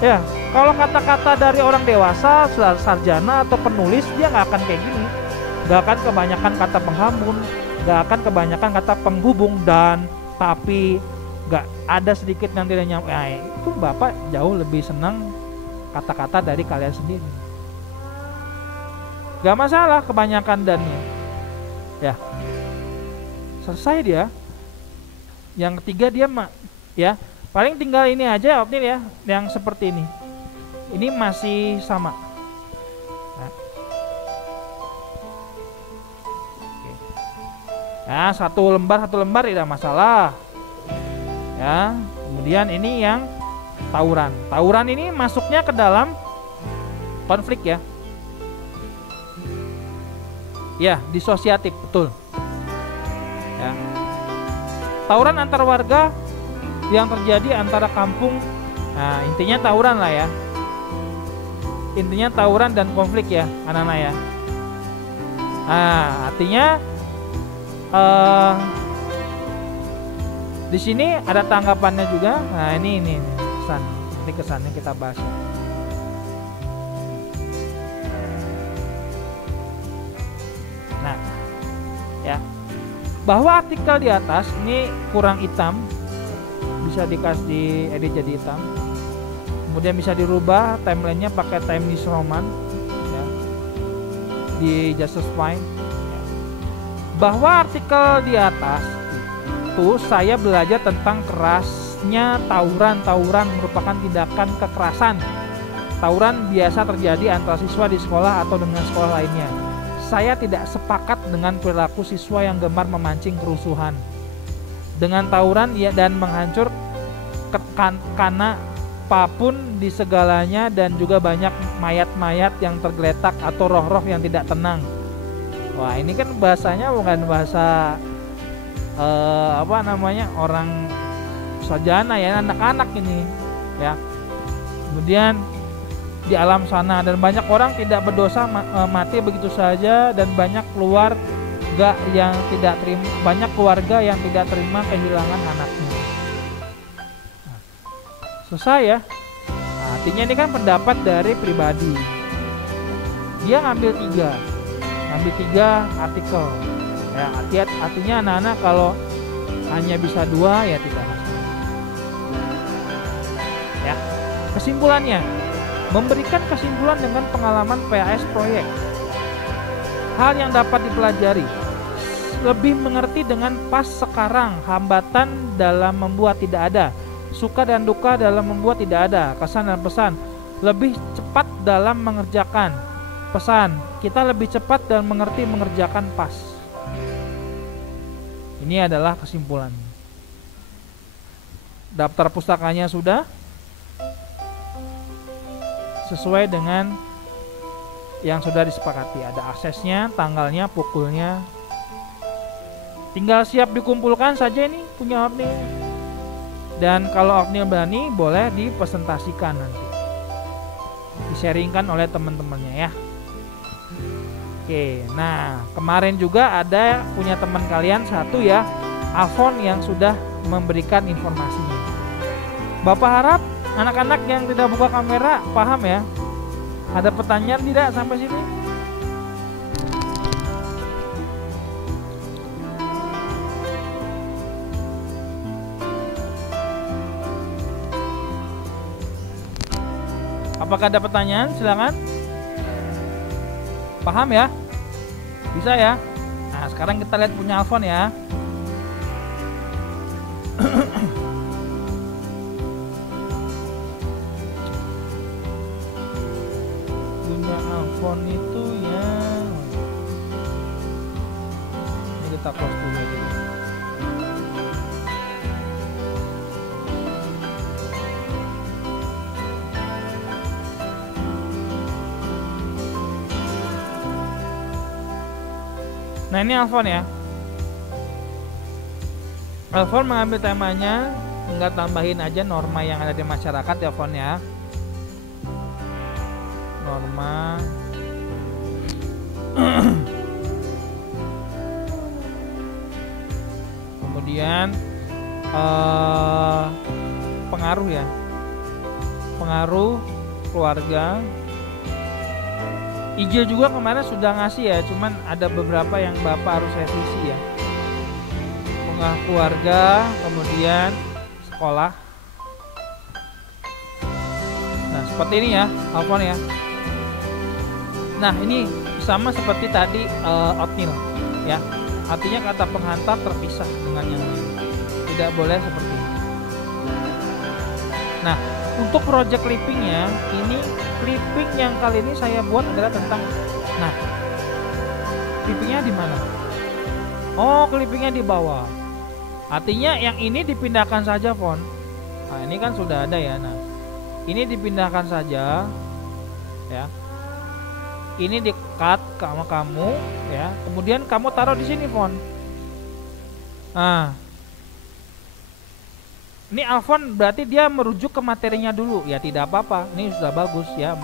Ya, kalau kata-kata dari orang dewasa, sarjana atau penulis, dia nggak akan kayak gini. Nggak akan kebanyakan kata penghambur, nggak akan kebanyakan kata penghubung dan tapi, nggak ada sedikit yang tidak nyampe. Nah, itu Bapak jauh lebih senang kata-kata dari kalian sendiri. Nggak masalah kebanyakan dannya. Ya, selesai dia. Yang ketiga dia ya. Paling tinggal ini aja O'Neil ya, yang seperti ini. Ini masih sama. Nah. Ya, satu lembar tidak masalah. Ya, kemudian ini yang tawuran. Tawuran ini masuknya ke dalam konflik ya. Ya, disosiatif, betul. Ya. Tawuran antar warga yang terjadi antara kampung. Nah, intinya tawuran lah ya. Intinya tawuran dan konflik ya, anak-anak ya. Nah, artinya di sini ada tanggapannya juga. Nah, ini kesan. Ini kesannya kita bahas. Nah, ya. Bahwa artikel di atas ini kurang hitam, bisa dikasih diedit jadi hitam. Kemudian bisa dirubah timelinenya pakai Times New Roman ya, di Justice Fine ya. Bahwa artikel di atas itu saya belajar tentang kerasnya tawuran merupakan tindakan kekerasan. Tawuran biasa terjadi antara siswa di sekolah atau dengan sekolah lainnya. Saya tidak sepakat dengan perilaku siswa yang gemar memancing kerusuhan dengan tawuran ya, dan menghancur karena apapun di segalanya, dan juga banyak mayat-mayat yang tergeletak atau roh-roh yang tidak tenang. Wah, ini kan bahasanya bukan bahasa orang sarjana ya, anak-anak ini ya. Kemudian di alam sana, dan banyak orang tidak berdosa mati begitu saja, dan banyak keluarga yang tidak terima kehilangan anaknya. Selesai ya. Nah, artinya ini kan pendapat dari pribadi. Dia ngambil tiga artikel. Ya, artinya anak-anak kalau hanya bisa 2 ya tidak masalah. Ya. Kesimpulannya, memberikan kesimpulan dengan pengalaman PAS proyek. Hal yang dapat dipelajari, lebih mengerti dengan pas sekarang, hambatan dalam membuat tidak ada. Suka dan duka dalam membuat tidak ada. Kesan dan pesan, lebih cepat dalam mengerjakan. Pesan, kita lebih cepat dan mengerjakan pas. Ini adalah kesimpulan. Daftar pustakanya sudah sesuai dengan yang sudah disepakati. Ada aksesnya, tanggalnya, pukulnya. Tinggal siap dikumpulkan saja ini punya Oatmeal. Dan kalau Oatmeal berani, boleh dipresentasikan nanti, di-sharingkan oleh teman-temannya ya. Oke, nah kemarin juga ada punya teman kalian satu ya, Alfon, yang sudah memberikan informasinya. Bapak harap anak-anak yang tidak buka kamera paham ya. Ada pertanyaan tidak sampai sini? Apakah ada pertanyaan? Silakan. Paham ya? Bisa ya? Nah, sekarang kita lihat punya Alfon ya. Punya Alfon itu ya. Ini kita close dulu aja. Nah, ini Alfon ya. Alfon mengambil temanya, enggak tambahin aja norma yang ada di masyarakat ya Alfon ya. Norma kemudian pengaruh ya, pengaruh keluarga. Ijil juga kemarin sudah ngasih ya, cuman ada beberapa yang Bapak harus revisi ya. Pengaruh keluarga, kemudian sekolah. Nah, seperti ini ya, Alfon ya. Nah, ini sama seperti tadi Oatmeal ya. Artinya kata penghantar terpisah dengan yang lain. Tidak boleh seperti ini. Nah, untuk project clippingnya, ini clipping yang kali ini saya buat adalah tentang, nah, clippingnya di mana? Oh, clippingnya di bawah. Artinya yang ini dipindahkan saja font. Nah, ini kan sudah ada ya. Nah, ini dipindahkan saja, ya. Ini di cut sama kamu, ya. Kemudian kamu taruh di sini font. Nah, Ini Alfon berarti dia merujuk ke materinya dulu. Ya tidak apa-apa, ini sudah bagus ya.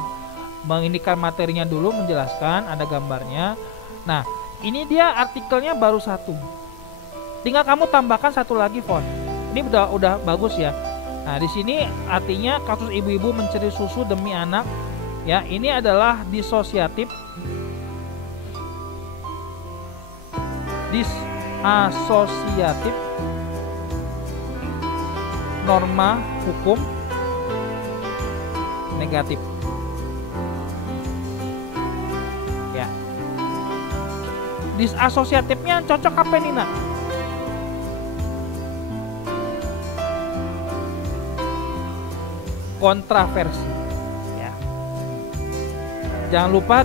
Mengindikan materinya dulu, menjelaskan, ada gambarnya. Nah, ini dia artikelnya baru satu. Tinggal kamu tambahkan satu lagi font. Ini udah bagus ya. Nah, di sini artinya kasus ibu-ibu mencuri susu demi anak. Ya, ini adalah disosiatif. Disasosiatif norma hukum negatif. Ya. Disasosiatifnya cocok apa nih, Nak? Kontraversi. Ya. Jangan lupa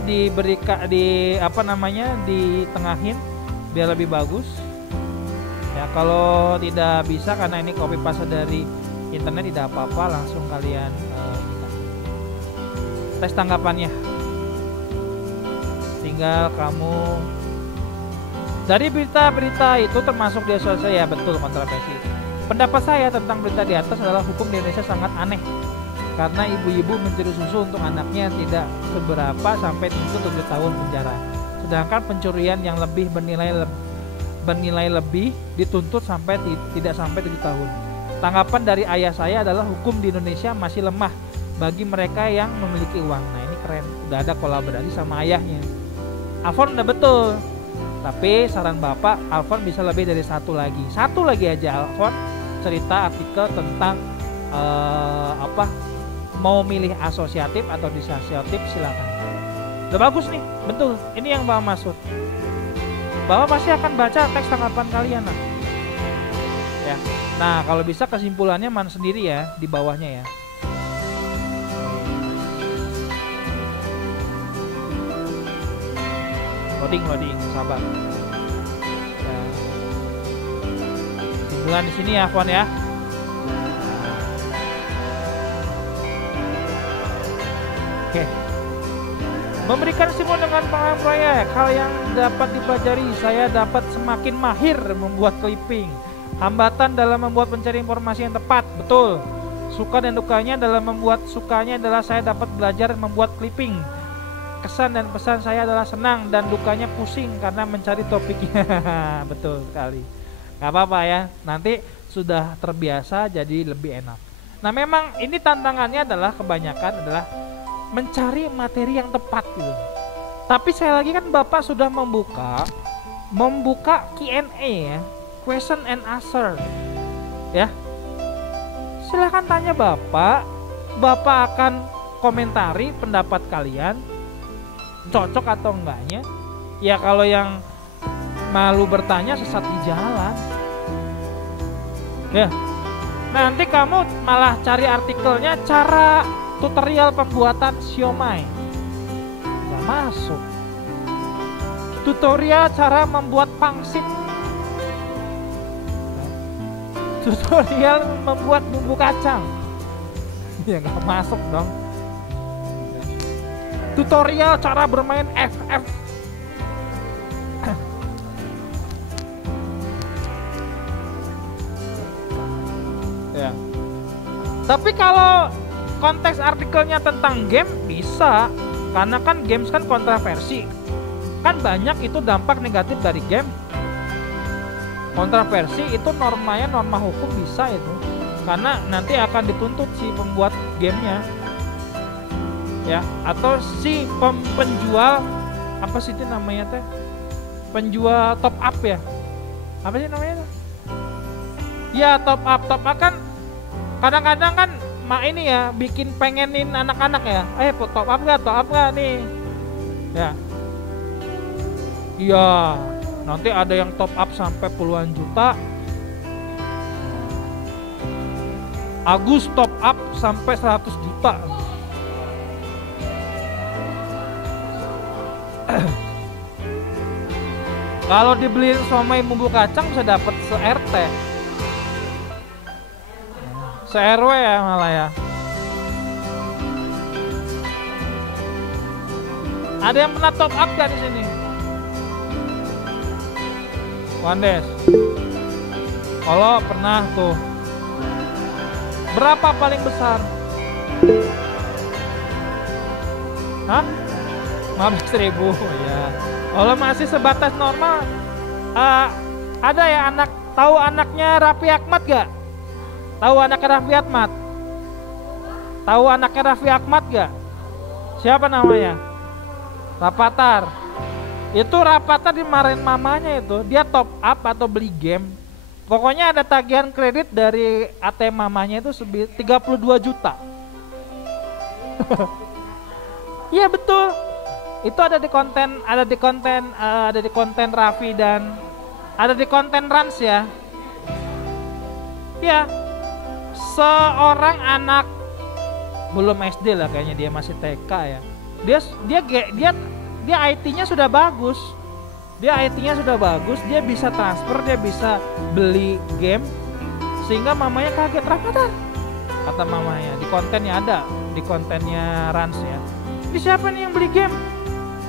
ditengahin biar lebih bagus. Ya, kalau tidak bisa karena ini copy paste dari internet tidak apa-apa, langsung kalian tes tanggapannya. Tinggal kamu dari berita-berita itu termasuk di sosial, ya betul, kontroversi. Pendapat saya tentang berita di atas adalah hukum di Indonesia sangat aneh karena ibu-ibu mencuri susu untuk anaknya tidak seberapa sampai dituntut 7 tahun penjara. Sedangkan pencurian yang lebih bernilai lebih dituntut sampai tidak sampai 7 tahun. Tanggapan dari ayah saya adalah hukum di Indonesia masih lemah bagi mereka yang memiliki uang. Nah, ini keren, udah ada kolaborasi sama ayahnya. Alfon udah betul, tapi saran bapak, Alfon bisa lebih dari satu lagi aja. Alfon cerita artikel tentang mau milih asosiatif atau disosiatif, silakan. Udah bagus nih, betul, ini yang bapak maksud. Bapak pasti akan baca teks tanggapan kalian, nah. Ya. Nah, kalau bisa kesimpulannya mana sendiri ya di bawahnya ya. Loading, sabar. Ya. Kesimpulan di sini ya, Fon ya. Oke. Memberikan simul dengan pengalaman proyek, hal yang dapat dipelajari, saya dapat semakin mahir membuat clipping. Hambatan dalam membuat pencari informasi yang tepat, betul. Suka dan dukanya dalam membuat sukanya adalah saya dapat belajar membuat clipping. Kesan dan pesan saya adalah senang dan dukanya pusing karena mencari topiknya. Betul sekali. Gak apa-apa ya, nanti sudah terbiasa jadi lebih enak. Nah, memang ini tantangannya adalah kebanyakan adalah mencari materi yang tepat gitu. Tapi saya lagi kan Bapak sudah membuka Q&A ya, question and answer ya. Silahkan tanya Bapak akan komentari pendapat kalian cocok atau enggaknya. Ya kalau yang malu bertanya sesat di jalan ya, nanti kamu malah cari artikelnya cara tutorial pembuatan siomay, nggak masuk. Tutorial cara membuat pangsit, tutorial membuat bumbu kacang, ya nggak masuk dong. Tutorial cara bermain FF, ya. Tapi kalau konteks artikelnya tentang game bisa, karena kan games kan kontroversi, kan banyak itu dampak negatif dari game. Kontroversi itu normanya norma hukum bisa itu, karena nanti akan dituntut si pembuat gamenya ya, atau si penjual, apa sih itu namanya teh, penjual top up ya, apa sih namanya tuh? Ya top up kan kadang-kadang kan ini ya bikin pengenin anak-anak ya, top up gak nih ya. Iya, nanti ada yang top up sampai puluhan juta. Agus top up sampai 100 juta. Kalau dibeliin somai bumbu kacang bisa dapat se-RT, se-RW ya malah ya. Ada yang pernah top up gak di sini? Wandes. Kalau pernah tuh Berapa paling besar? Hah? 15.000 ya. Kalau masih sebatas normal, ada ya anak, tahu anaknya Raffi Ahmad gak? Tahu anaknya Raffi Ahmad? Tahu anaknya Raffi Ahmad gak? Siapa namanya? Rapatar. Itu Rapatar dimarahin mamanya itu. Dia top up atau beli game. Pokoknya ada tagihan kredit dari ATM mamanya itu 32 juta. Iya betul. Itu ada di konten Raffi dan ada di konten Rans ya. Ya. Seorang anak belum SD lah kayaknya, dia masih TK ya. Dia IT-nya sudah bagus. Dia bisa transfer, dia bisa beli game sehingga mamanya kaget. Rapatar, kata mamanya, di kontennya ada, di kontennya Rans ya. Ini siapa nih yang beli game?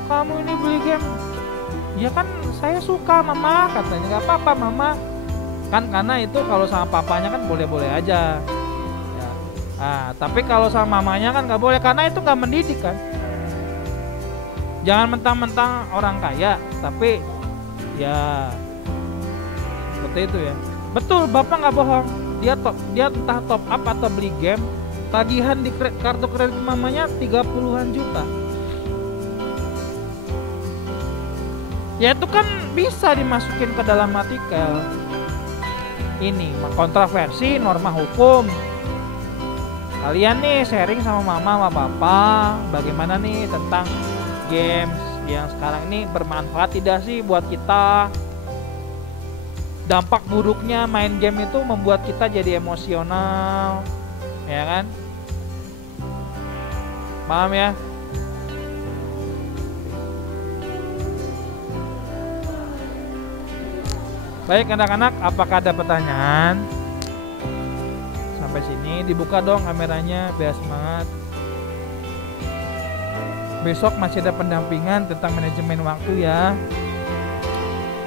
Kamu ini beli game? Ya kan saya suka mama, katanya. Gak apa-apa mama. Kan karena itu kalau sama papanya kan boleh-boleh aja. Ya. Tapi kalau sama mamanya kan gak boleh, karena itu gak mendidik kan. Jangan mentang-mentang orang kaya, tapi ya seperti itu ya. Betul, bapak nggak bohong. Dia entah top up atau beli game, tagihan di kartu kredit mamanya 30-an juta. Ya itu kan bisa dimasukin ke dalam artikel. Ini kontroversi norma hukum. Kalian nih sharing sama mama sama papa, bagaimana nih tentang games yang sekarang ini bermanfaat tidak sih buat kita? Dampak buruknya main game itu membuat kita jadi emosional, ya kan? Paham ya? Baik anak-anak, apakah ada pertanyaan? Sampai sini dibuka dong kameranya biar semangat. Besok masih ada pendampingan tentang manajemen waktu ya,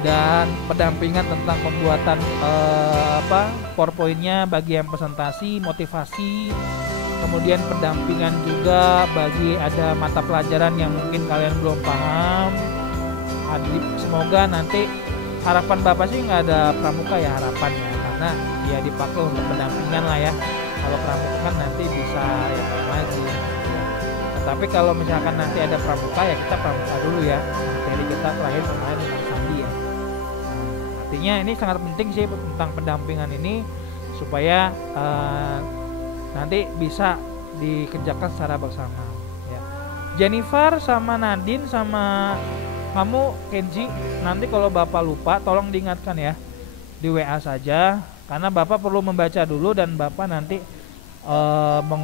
dan pendampingan tentang pembuatan PowerPoint-nya bagi yang presentasi, motivasi, kemudian pendampingan juga bagi ada mata pelajaran yang mungkin kalian belum paham. Semoga nanti harapan Bapak sih nggak ada pramuka ya, harapannya, karena ya dipakai untuk pendampingan lah ya. Kalau pramuka kan nanti bisa yang lain lagi. Tapi kalau misalkan nanti ada pramuka ya kita pramuka dulu ya, materi kita terakhir kemarin dengan Sandi ya. Artinya ini sangat penting sih tentang pendampingan ini supaya nanti bisa dikerjakan secara bersama ya. Jennifer sama Nadine sama kamu Kenji, nanti kalau Bapak lupa tolong diingatkan ya di WA saja, karena Bapak perlu membaca dulu dan Bapak nanti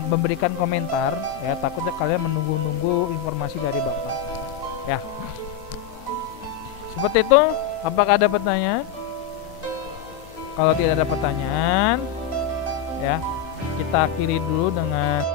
memberikan komentar ya, takutnya kalian menunggu-nunggu informasi dari Bapak ya. Seperti itu. Apakah ada pertanyaan? Kalau tidak ada pertanyaan ya, kita akhiri dulu dengan